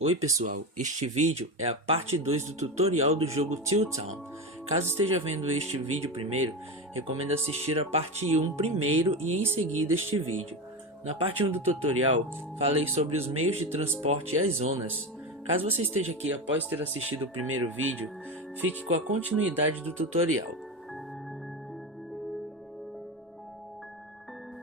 Oi pessoal, este vídeo é a parte 2 do tutorial do jogo Till Town. Caso esteja vendo este vídeo primeiro, recomendo assistir a parte 1 primeiro e em seguida este vídeo. Na parte 1 do tutorial, falei sobre os meios de transporte e as zonas. Caso você esteja aqui após ter assistido o primeiro vídeo, fique com a continuidade do tutorial.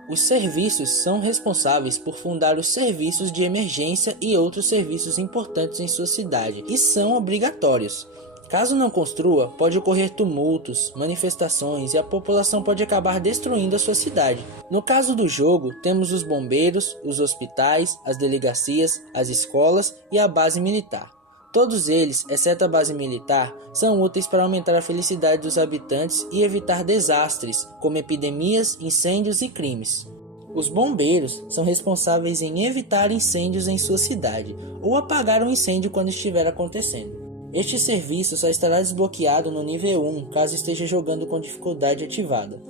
Os serviços são responsáveis por fundar os serviços de emergência e outros serviços importantes em sua cidade e são obrigatórios. Caso não construa, pode ocorrer tumultos, manifestações e a população pode acabar destruindo a sua cidade. No caso do jogo, temos os bombeiros, os hospitais, as delegacias, as escolas e a base militar. Todos eles, exceto a base militar, são úteis para aumentar a felicidade dos habitantes e evitar desastres, como epidemias, incêndios e crimes. Os bombeiros são responsáveis em evitar incêndios em sua cidade, ou apagar um incêndio quando estiver acontecendo. Este serviço só estará desbloqueado no nível 1, caso esteja jogando com dificuldade ativada.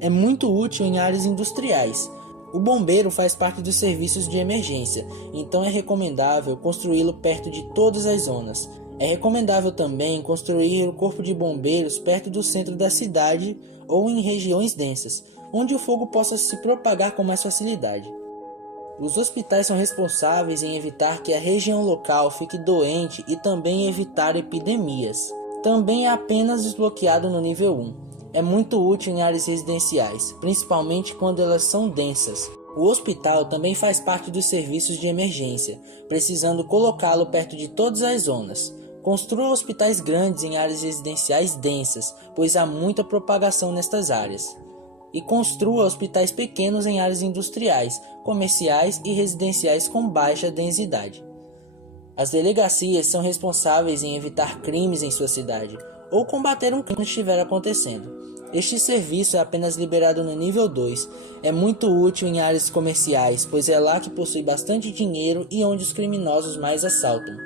É muito útil em áreas industriais. O bombeiro faz parte dos serviços de emergência, então é recomendável construí-lo perto de todas as zonas. É recomendável também construir o corpo de bombeiros perto do centro da cidade ou em regiões densas, onde o fogo possa se propagar com mais facilidade. Os hospitais são responsáveis em evitar que a região local fique doente e também evitar epidemias. Também é apenas desbloqueado no nível 1. É muito útil em áreas residenciais, principalmente quando elas são densas. O hospital também faz parte dos serviços de emergência, precisando colocá-lo perto de todas as zonas. Construa hospitais grandes em áreas residenciais densas, pois há muita propagação nestas áreas. E construa hospitais pequenos em áreas industriais, comerciais e residenciais com baixa densidade. As delegacias são responsáveis em evitar crimes em sua cidade, ou combater um crime que estiver acontecendo. Este serviço é apenas liberado no nível 2, é muito útil em áreas comerciais, pois é lá que possui bastante dinheiro e onde os criminosos mais assaltam.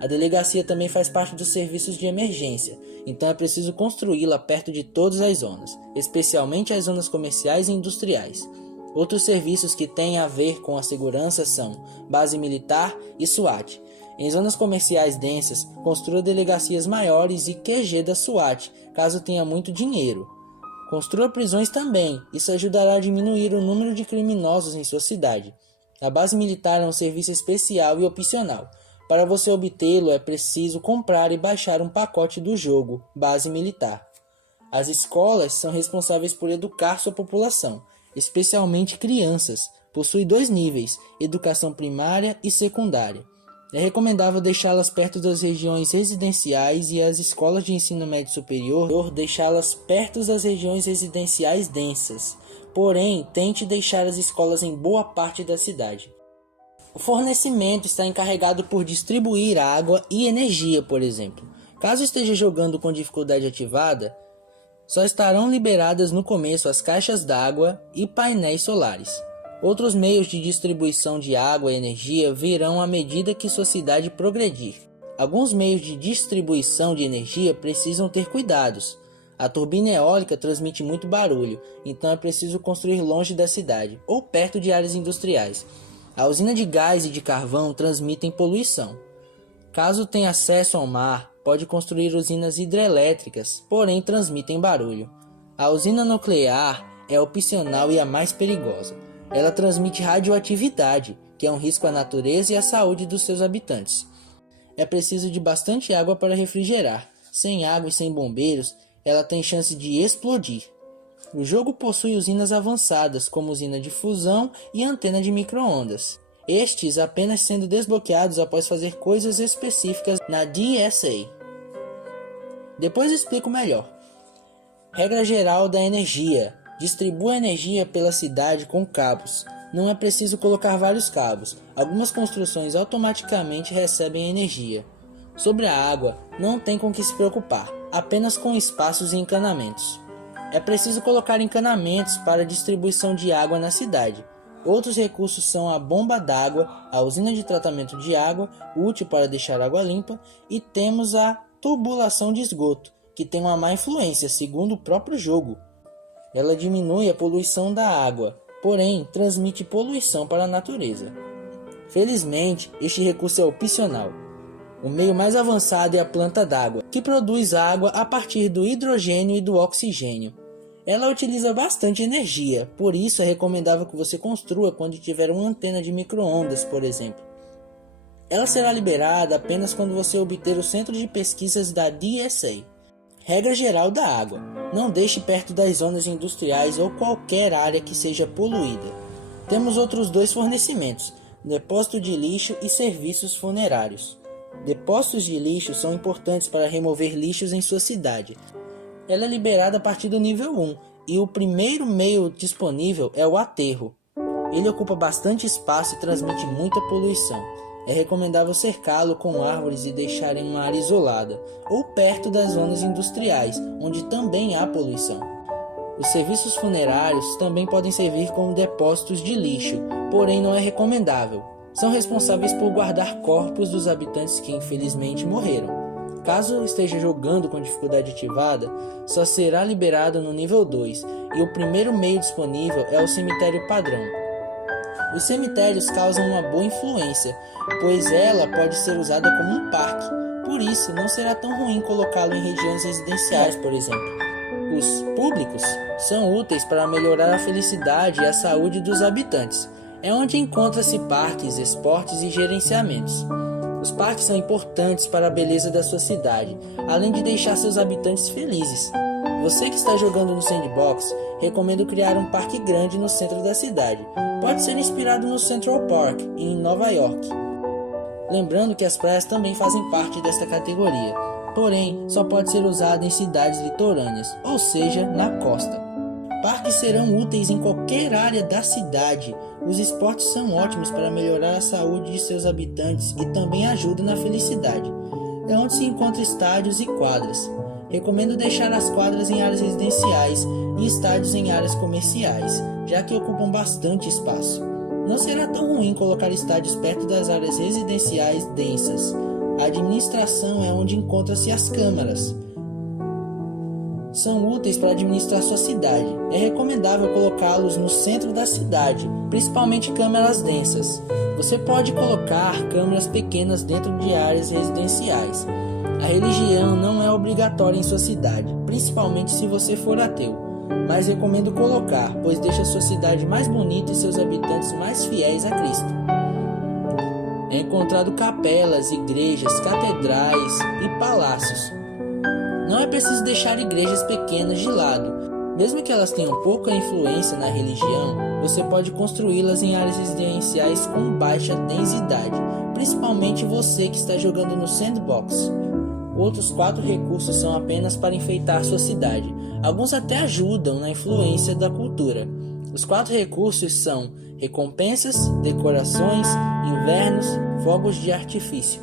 A delegacia também faz parte dos serviços de emergência, então é preciso construí-la perto de todas as zonas, especialmente as zonas comerciais e industriais. Outros serviços que têm a ver com a segurança são base militar e SWAT. Em zonas comerciais densas, construa delegacias maiores e QG da SWAT, caso tenha muito dinheiro. Construa prisões também, isso ajudará a diminuir o número de criminosos em sua cidade. A base militar é um serviço especial e opcional. Para você obtê-lo é preciso comprar e baixar um pacote do jogo, Base Militar. As escolas são responsáveis por educar sua população, especialmente crianças. Possui 2 níveis, educação primária e secundária. É recomendável deixá-las perto das regiões residenciais e as escolas de ensino médio superior deixá-las perto das regiões residenciais densas. Porém, tente deixar as escolas em boa parte da cidade. O fornecimento está encarregado por distribuir água e energia, por exemplo. Caso esteja jogando com dificuldade ativada, só estarão liberadas no começo as caixas d'água e painéis solares. Outros meios de distribuição de água e energia virão à medida que sua cidade progredir. Alguns meios de distribuição de energia precisam ter cuidados. A turbina eólica transmite muito barulho, então é preciso construir longe da cidade ou perto de áreas industriais. A usina de gás e de carvão transmitem poluição. Caso tenha acesso ao mar, pode construir usinas hidrelétricas, porém transmitem barulho. A usina nuclear é opcional e a mais perigosa. Ela transmite radioatividade, que é um risco à natureza e à saúde dos seus habitantes. É preciso de bastante água para refrigerar. Sem água e sem bombeiros, ela tem chance de explodir. O jogo possui usinas avançadas, como usina de fusão e antena de micro-ondas. Estes apenas sendo desbloqueados após fazer coisas específicas na DSA. Depois explico melhor. Regra geral da energia. Distribua energia pela cidade com cabos. Não é preciso colocar vários cabos. Algumas construções automaticamente recebem energia. Sobre a água, não tem com que se preocupar, apenas com espaços e encanamentos. É preciso colocar encanamentos para distribuição de água na cidade. Outros recursos são a bomba d'água, a usina de tratamento de água, útil para deixar água limpa, e temos a tubulação de esgoto, que tem uma má influência, segundo o próprio jogo. Ela diminui a poluição da água, porém transmite poluição para a natureza. Felizmente, este recurso é opcional. O meio mais avançado é a planta d'água, que produz água a partir do hidrogênio e do oxigênio. Ela utiliza bastante energia, por isso é recomendável que você construa quando tiver uma antena de micro-ondas, por exemplo. Ela será liberada apenas quando você obter o centro de pesquisas da DSA. Regra geral da água: não deixe perto das zonas industriais ou qualquer área que seja poluída. Temos outros 2 fornecimentos: depósito de lixo e serviços funerários. Depósitos de lixo são importantes para remover lixos em sua cidade. Ela é liberada a partir do nível 1 e o primeiro meio disponível é o aterro. Ele ocupa bastante espaço e transmite muita poluição. É recomendável cercá-lo com árvores e deixar em uma área isolada, ou perto das zonas industriais, onde também há poluição. Os serviços funerários também podem servir como depósitos de lixo, porém não é recomendável. São responsáveis por guardar corpos dos habitantes que infelizmente morreram. Caso esteja jogando com dificuldade ativada, só será liberado no nível 2, e o primeiro meio disponível é o cemitério padrão. Os cemitérios causam uma boa influência, pois ela pode ser usada como um parque, por isso não será tão ruim colocá-lo em regiões residenciais, por exemplo. Os públicos são úteis para melhorar a felicidade e a saúde dos habitantes. É onde encontra-se parques, esportes e gerenciamentos. Os parques são importantes para a beleza da sua cidade, além de deixar seus habitantes felizes. Você que está jogando no Sandbox, recomendo criar um parque grande no centro da cidade. Pode ser inspirado no Central Park, em Nova York. Lembrando que as praias também fazem parte desta categoria, porém só pode ser usado em cidades litorâneas, ou seja, na costa. Parques serão úteis em qualquer área da cidade. Os esportes são ótimos para melhorar a saúde de seus habitantes e também ajudam na felicidade. É onde se encontram estádios e quadras. Recomendo deixar as quadras em áreas residenciais e estádios em áreas comerciais, já que ocupam bastante espaço. Não será tão ruim colocar estádios perto das áreas residenciais densas. A administração é onde encontram-se as câmaras. São úteis para administrar sua cidade. É recomendável colocá-los no centro da cidade, principalmente câmeras densas. Você pode colocar câmeras pequenas dentro de áreas residenciais. A religião não é obrigatória em sua cidade, principalmente se você for ateu, mas recomendo colocar, pois deixa sua cidade mais bonita e seus habitantes mais fiéis a Cristo. É encontrado capelas, igrejas, catedrais e palácios. Não é preciso deixar igrejas pequenas de lado. Mesmo que elas tenham pouca influência na religião, você pode construí-las em áreas residenciais com baixa densidade, principalmente você que está jogando no Sandbox. Outros 4 recursos são apenas para enfeitar sua cidade. Alguns até ajudam na influência da cultura. Os 4 recursos são recompensas, decorações, invernos, fogos de artifício.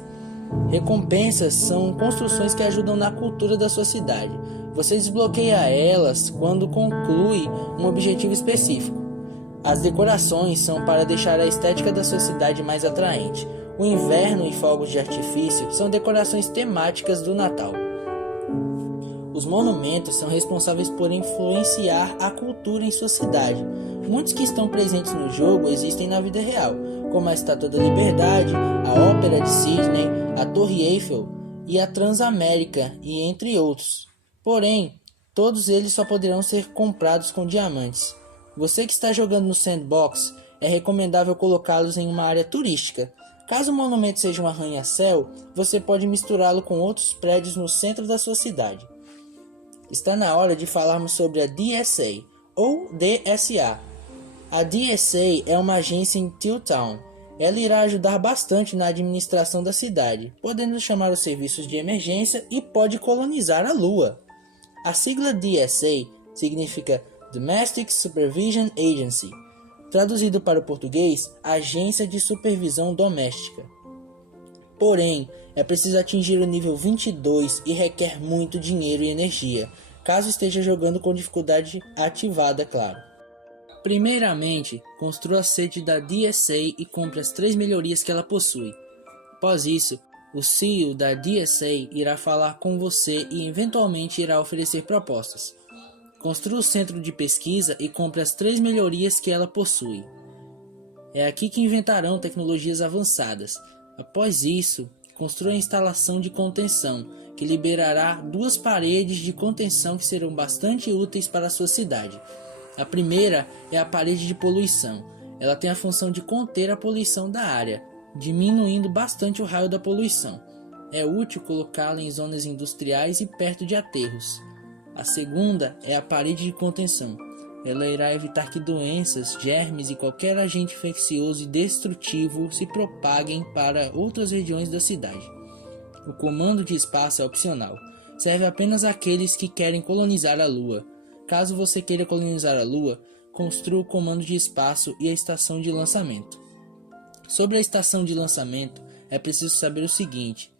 Recompensas são construções que ajudam na cultura da sua cidade. Você desbloqueia elas quando conclui um objetivo específico. As decorações são para deixar a estética da sua cidade mais atraente. O inverno e fogos de artifício são decorações temáticas do Natal. Os monumentos são responsáveis por influenciar a cultura em sua cidade. Muitos que estão presentes no jogo existem na vida real, como a Estátua da Liberdade, a Ópera de Sydney, a Torre Eiffel e a Transamérica, e entre outros. Porém, todos eles só poderão ser comprados com diamantes. Você que está jogando no Sandbox, é recomendável colocá-los em uma área turística. Caso o monumento seja um arranha-céu, você pode misturá-lo com outros prédios no centro da sua cidade. Está na hora de falarmos sobre a DSA, ou DSA. A DSA é uma agência em Tiltown. Ela irá ajudar bastante na administração da cidade, podendo chamar os serviços de emergência e pode colonizar a Lua. A sigla DSA significa Domestic Supervision Agency, traduzido para o português, Agência de Supervisão Doméstica. Porém, é preciso atingir o nível 22 e requer muito dinheiro e energia, caso esteja jogando com dificuldade ativada, claro. Primeiramente, construa a sede da DSA e compre as 3 melhorias que ela possui. Após isso, o CEO da DSA irá falar com você e eventualmente irá oferecer propostas. Construa o centro de pesquisa e compre as 3 melhorias que ela possui. É aqui que inventarão tecnologias avançadas. Após isso, construa a instalação de contenção, que liberará 2 paredes de contenção que serão bastante úteis para a sua cidade. A primeira é a parede de poluição. Ela tem a função de conter a poluição da área, diminuindo bastante o raio da poluição. É útil colocá-la em zonas industriais e perto de aterros. A segunda é a parede de contenção. Ela irá evitar que doenças, germes e qualquer agente infeccioso e destrutivo se propaguem para outras regiões da cidade. O comando de espaço é opcional. Serve apenas àqueles que querem colonizar a Lua. Caso você queira colonizar a Lua, construa o comando de espaço e a estação de lançamento. Sobre a estação de lançamento, é preciso saber o seguinte: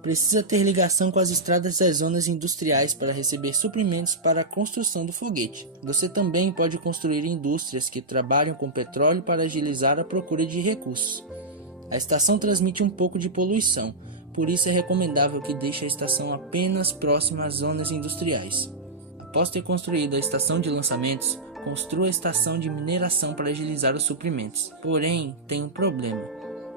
precisa ter ligação com as estradas das zonas industriais para receber suprimentos para a construção do foguete. Você também pode construir indústrias que trabalham com petróleo para agilizar a procura de recursos. A estação transmite um pouco de poluição, por isso é recomendável que deixe a estação apenas próxima às zonas industriais. Após ter construído a estação de lançamentos, construa a estação de mineração para agilizar os suprimentos. Porém, tem um problema.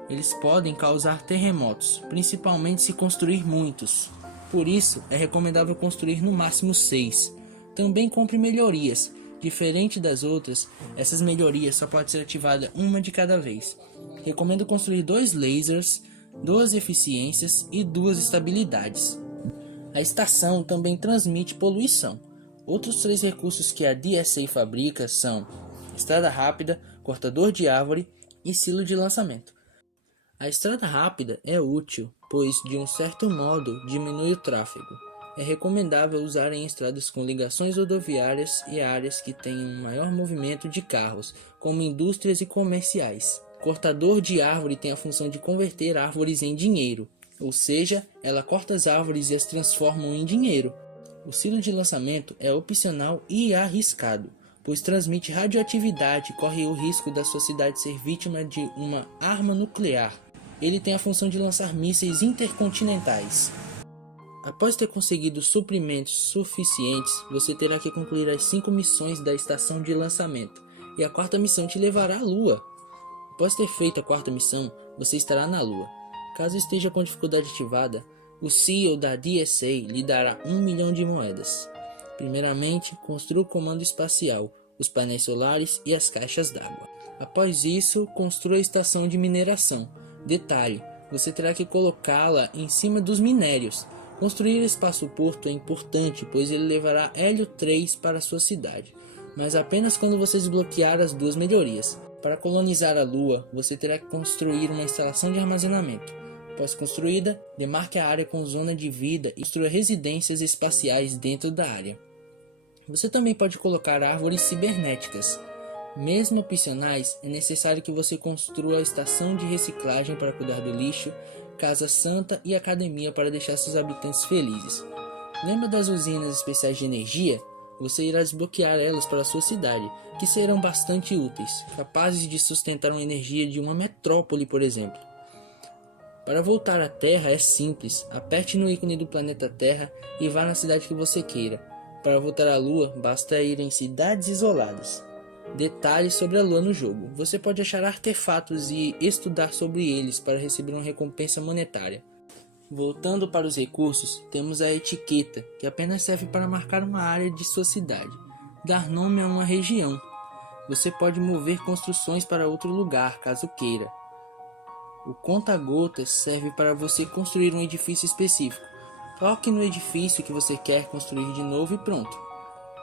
Eles podem causar terremotos, principalmente se construir muitos. Por isso, é recomendável construir no máximo 6. Também compre melhorias. Diferente das outras, essas melhorias só podem ser ativadas uma de cada vez. Recomendo construir 2 lasers, 2 eficiências e 2 estabilidades. A estação também transmite poluição. Outros 3 recursos que a DSA fabrica são estrada rápida, cortador de árvore e silo de lançamento. A estrada rápida é útil, pois de um certo modo diminui o tráfego. É recomendável usar em estradas com ligações rodoviárias e áreas que tenham um maior movimento de carros, como indústrias e comerciais. Cortador de árvore tem a função de converter árvores em dinheiro, ou seja, ela corta as árvores e as transforma em dinheiro. O silo de lançamento é opcional e arriscado, pois transmite radioatividade e corre o risco da sua cidade ser vítima de uma arma nuclear. Ele tem a função de lançar mísseis intercontinentais. Após ter conseguido suprimentos suficientes, você terá que concluir as 5 missões da estação de lançamento, e a 4ª missão te levará à Lua. Após ter feito a 4ª missão, você estará na Lua. Caso esteja com dificuldade ativada, o CEO da DSA lhe dará 1 milhão de moedas. Primeiramente, construa o comando espacial, os painéis solares e as caixas d'água. Após isso, construa a estação de mineração. Detalhe, você terá que colocá-la em cima dos minérios. Construir espaço-porto é importante, pois ele levará Hélio 3 para sua cidade, mas apenas quando você desbloquear as 2 melhorias. Para colonizar a Lua, você terá que construir uma instalação de armazenamento. Após construída, demarque a área com zona de vida e construa residências espaciais dentro da área. Você também pode colocar árvores cibernéticas. Mesmo opcionais, é necessário que você construa a estação de reciclagem para cuidar do lixo, casa santa e academia para deixar seus habitantes felizes. Lembra das usinas especiais de energia? Você irá desbloquear elas para a sua cidade, que serão bastante úteis, capazes de sustentar uma energia de uma metrópole, por exemplo. Para voltar à Terra é simples, aperte no ícone do planeta Terra e vá na cidade que você queira. Para voltar à Lua, basta ir em cidades isoladas. Detalhes sobre a Lua no jogo. Você pode achar artefatos e estudar sobre eles para receber uma recompensa monetária. Voltando para os recursos, temos a etiqueta, que apenas serve para marcar uma área de sua cidade, dar nome a uma região. Você pode mover construções para outro lugar, caso queira. O conta-gotas serve para você construir um edifício específico. Toque no edifício que você quer construir de novo e pronto.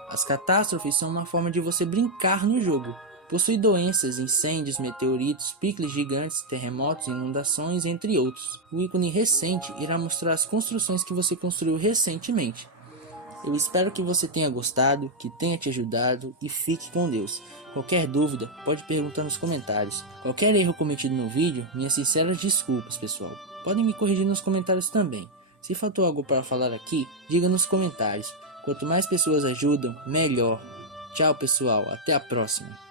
As catástrofes são uma forma de você brincar no jogo. Possui doenças, incêndios, meteoritos, picles gigantes, terremotos, inundações, entre outros. O ícone recente irá mostrar as construções que você construiu recentemente. Eu espero que você tenha gostado, que tenha te ajudado e fique com Deus. Qualquer dúvida, pode perguntar nos comentários. Qualquer erro cometido no vídeo, minhas sinceras desculpas, pessoal. Podem me corrigir nos comentários também. Se faltou algo para falar aqui, diga nos comentários. Quanto mais pessoas ajudam, melhor. Tchau, pessoal. Até a próxima.